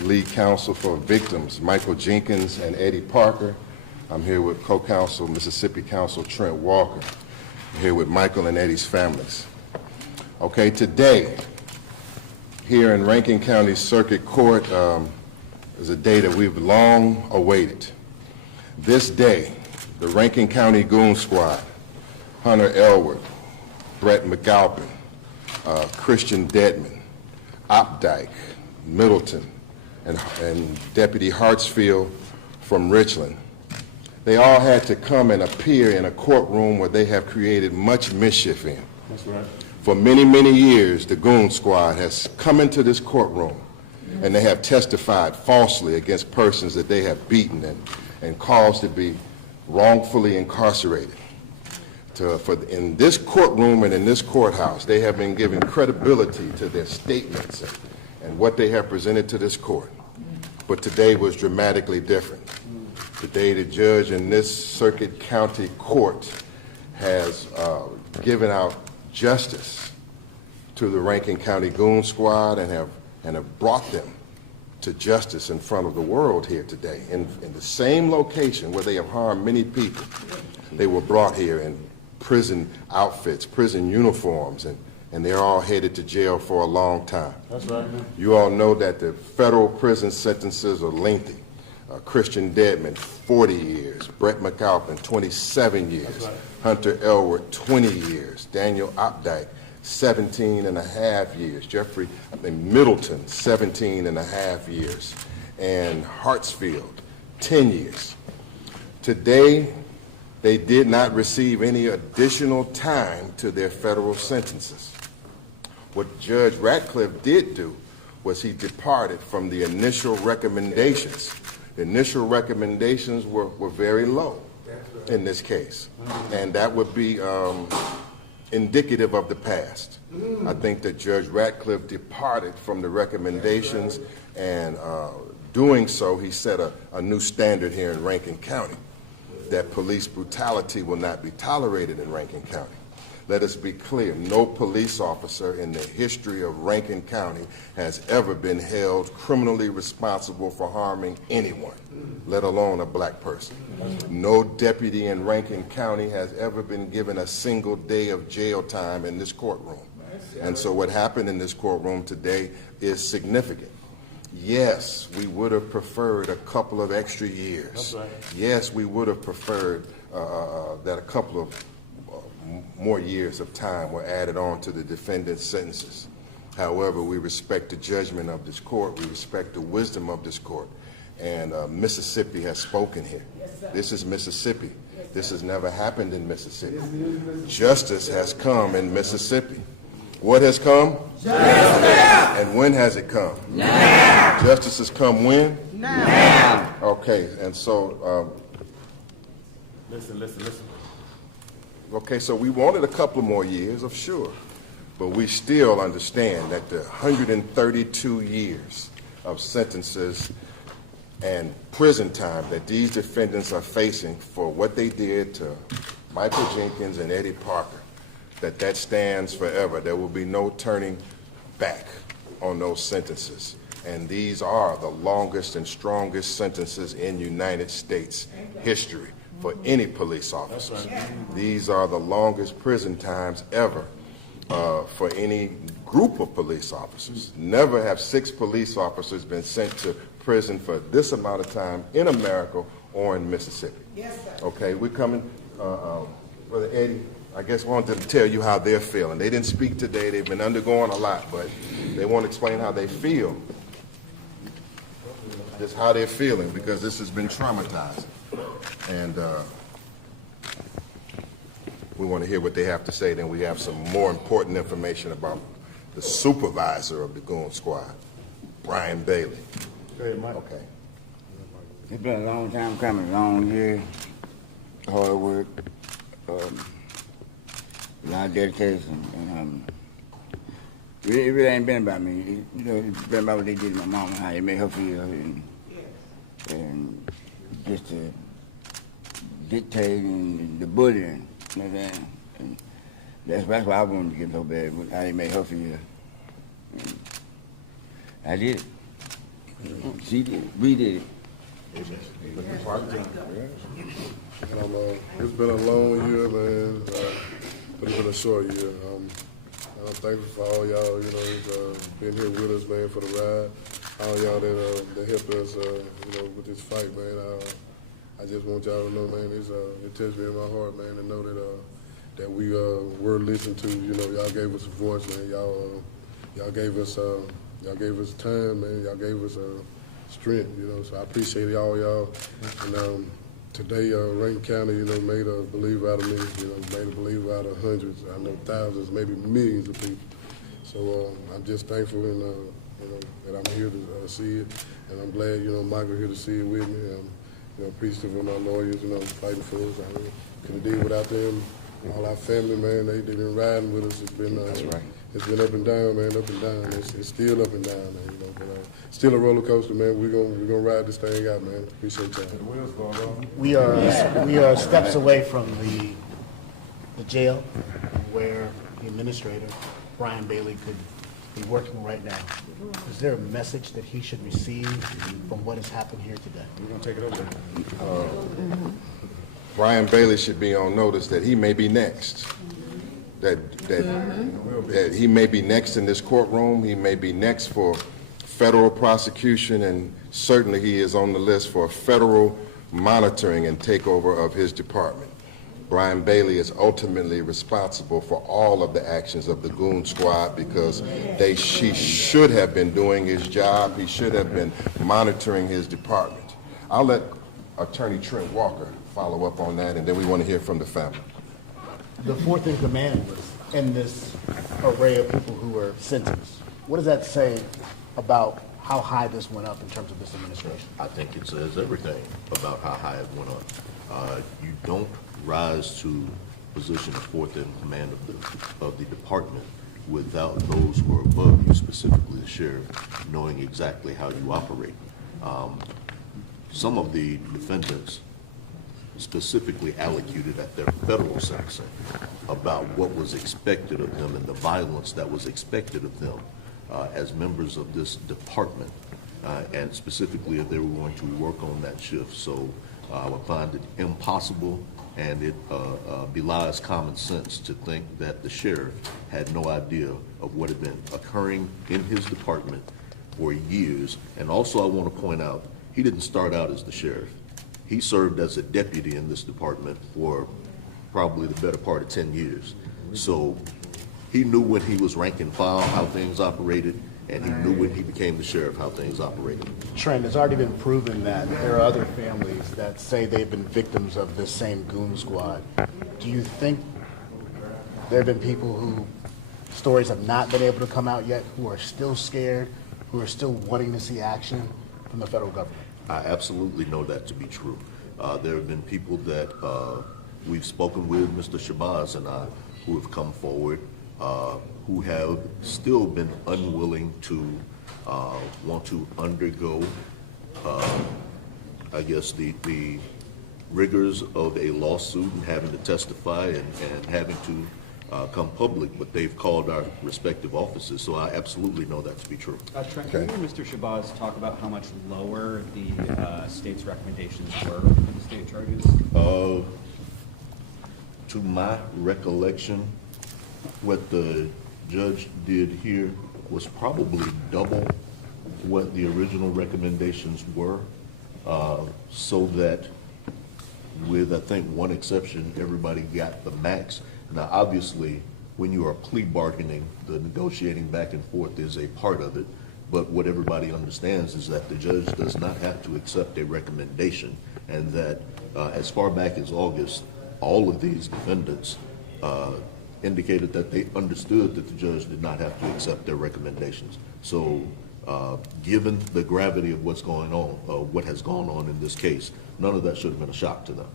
lead counsel for victims, Michael Jenkins and Eddie Parker. I'm here with co-counsel, Mississippi Counsel Trent Walker. I'm here with Michael and Eddie's families. Okay, today, here in Rankin County Circuit Court, is a day that we've long awaited. This day, the Rankin County Goon Squad, Hunter Elwood, Brett McAlpin, Christian Dedman, Opdyke, Middleton, and Deputy Hartsfield from Richland. They all had to come and appear in a courtroom where they have created much mischief in. That's right. For many, many years, the Goon Squad has come into this courtroom and they have testified falsely against persons that they have beaten and caused to be wrongfully incarcerated. In this courtroom and in this courthouse, they have been given credibility to their statements and what they have presented to this court. But today was dramatically different. Today, the judge in this Circuit County Court has given out justice to the Rankin County Goon Squad and have brought them to justice in front of the world here today. In the same location where they have harmed many people, they were brought here in prison outfits, prison uniforms, and they're all headed to jail for a long time. That's right, man. You all know that the federal prison sentences are lengthy. Christian Dedman, 40 years. Brett McAlpin, 27 years. That's right. Hunter Elwood, 20 years. Daniel Opdyke, 17 and a half years. Middleton, 17 and a half years. And Hartsfield, 10 years. Today, they did not receive any additional time to their federal sentences. What Judge Ratcliffe did do was he departed from the initial recommendations. The initial recommendations were very low in this case, and that would be indicative of the past. I think that Judge Ratcliffe departed from the recommendations, and doing so, he set a new standard here in Rankin County, that police brutality will not be tolerated in Rankin County. Let us be clear, no police officer in the history of Rankin County has ever been held criminally responsible for harming anyone, let alone a black person. No deputy in Rankin County has ever been given a single day of jail time in this courtroom. And so what happened in this courtroom today is significant. Yes, we would have preferred a couple of extra years. That's right. Yes, we would have preferred that a couple of more years of time were added on to the defendant's sentences. However, we respect the judgment of this court. We respect the wisdom of this court. And Mississippi has spoken here. This is Mississippi. This has never happened in Mississippi. Justice has come in Mississippi. What has come? Justice. And when has it come? Now. Justice has come when? Now. Okay, and so... Listen. Okay, so we wanted a couple more years, of sure, but we still understand that the 132 years of sentences and prison time that these defendants are facing for what they did to Michael Jenkins and Eddie Parker, that stands forever. There will be no turning back on those sentences. And these are the longest and strongest sentences in United States history for any police officer. Right. These are the longest prison times ever for any group of police officers. Never have 6 police officers been sent to prison for this amount of time in America or in Mississippi. Yes, sir. Okay, we're coming, Brother Eddie, I guess I wanted to tell you how they're feeling. They didn't speak today, they've been undergoing a lot, but they want to explain how they feel. Just how they're feeling, because this has been traumatizing. And we want to hear what they have to say. Then we have some more important information about the supervisor of the Goon Squad, Brian Bailey. Okay. It's been a long time coming, long year, hard work, a lot of dedication, and it really ain't been about me. It's been about what they did to my mama, how they made her feel, and just to dictate and the bullying, you know what I'm saying? And that's why I wanted to get so bad, how they made her feel. I did it. She did it. We did it. It's been a long year, man, but it's been a short year. I'm thankful for all y'all, been here with us, man, for the ride. All y'all that helped us, with this fight, man. I just want y'all to know, man, it touched me in my heart, man, to know that we were listened to. Y'all gave us a voice, man. Y'all gave us time, man. Y'all gave us strength, So I appreciate all y'all. And today, Rankin County, made a believer out of me. Made a believer out of hundreds. I know thousands, maybe millions of people. So I'm just thankful and that I'm here to see it, and I'm glad Michael here to see it with me. I'm appreciative of my lawyers, fighting for us. I couldn't deal without them. All our family, man, they've been riding with us. It's been That's right. It's been up and down, man, up and down. It's still up and down, man. But still a roller coaster, man. We're gonna ride this thing out, man. Appreciate y'all. We are steps away from the jail where the administrator, Brian Bailey, could be working right now. Is there a message that he should receive from what has happened here today? We're gonna take it over. Brian Bailey should be on notice that he may be next. That he may be next in this courtroom. He may be next for federal prosecution, and certainly he is on the list for federal monitoring and takeover of his department. Brian Bailey is ultimately responsible for all of the actions of the Goon Squad because he should have been doing his job. He should have been monitoring his department. I'll let Attorney Trent Walker follow up on that, and then we want to hear from the family. The fourth in command was in this array of people who were sentenced. What does that say about how high this went up in terms of this administration? I think it says everything about how high it went up. You don't rise to position of fourth in command of the department without those who are above you, specifically the sheriff, knowing exactly how you operate. Some of the defendants specifically allocated at their federal sentencing about what was expected of them and the violence that was expected of them as members of this department, and specifically if they were going to work on that shift. So I would find it impossible, and it belies common sense to think that the sheriff had no idea of what had been occurring in his department for years. And also I want to point out, he didn't start out as the sheriff. He served as a deputy in this department for probably the better part of 10 years. So he knew when he was rank and file how things operated, and he knew when he became the sheriff how things operated. Trent, it's already been proven that there are other families that say they've been victims of this same Goon Squad. Do you think there have been people who stories have not been able to come out yet, who are still scared, who are still wanting to see action from the federal government? I absolutely know that to be true. There have been people that we've spoken with, Mr. Shabazz and I, who have come forward, who have still been unwilling to want to undergo, I guess, the rigors of a lawsuit and having to testify and having to come public, but they've called our respective offices, so I absolutely know that to be true. Trent, can you hear Mr. Shabazz talk about how much lower the state's recommendations were for the state charges? To my recollection, what the judge did here was probably double what the original recommendations were, so that with, I think, one exception, everybody got the max. Now, obviously, when you are plea bargaining, the negotiating back and forth is a part of it, but what everybody understands is that the judge does not have to accept a recommendation, and that as far back as August, all of these defendants indicated that they understood that the judge did not have to accept their recommendations. So given the gravity of what's going on, what has gone on in this case, none of that should have been a shock to them.